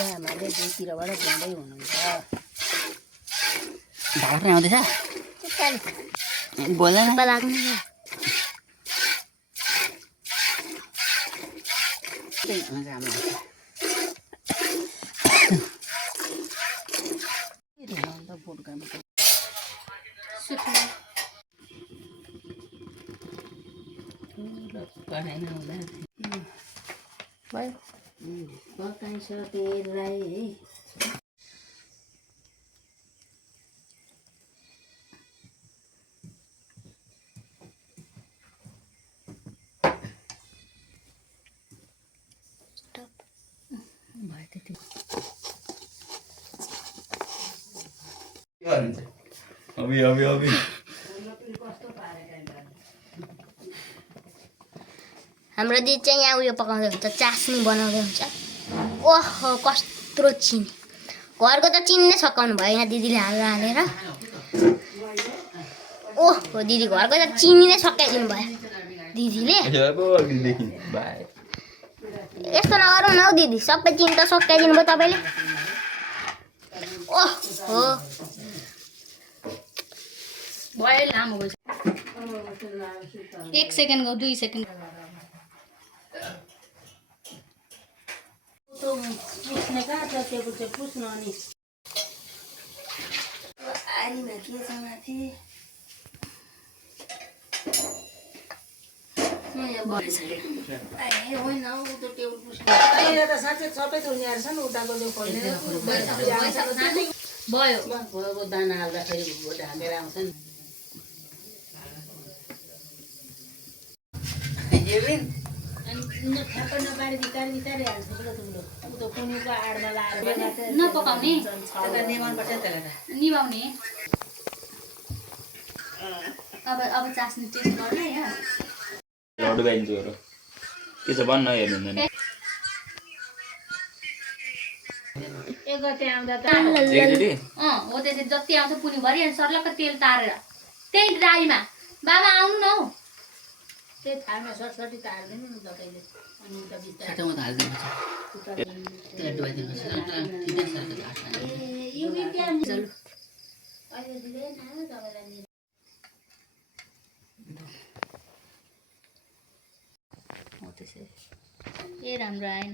आमाले दुईतिरबाट ल्याउँदै हुनुहुन्छ। ढाक्न आउँदैछ बोल्दैन लाग्नु पकाइस तेललाई हाम्रो दिदी चाहिँ यहाँ उयो पकाउँदै हुन्छ, चास्नी बनाउँदै हुन्छ। ओहो कस्तो चिनी, घरको त चिनी नै सकाउनु भएन दिदीले हालेर। ओहो दिदी घरको त चिनी नै सकाइदिनु भयो दिदीले। यस्तो नगरौँ न हौ दिदी, सबै चिनी त सकाइदिनु भयो तपाईँले। ओहो भयो लामो भयो 1 सेकेन्ड 2 सेकेन्ड पुस्ने कहाँ छ त्यो पुस्नु अनि आनीमा के छ माथि भयो दाना हाल्दाखेरि ढाकेर आउँछ नि। नपकाउने निभाउने अब चास्नी टेस्ट गर्ने यहाँ के छ भन्न हेर्नु हो त्यसरी जति आउँछ पुनीभरि अनि सर्लक्क तेल तारेर त्यही ड्राईमा बाबा आउनु न हौ त्यही थालमा सटसटी तार्दैन नि तपाईँले अनि उता बिस्तारै ए राम्रो आएन।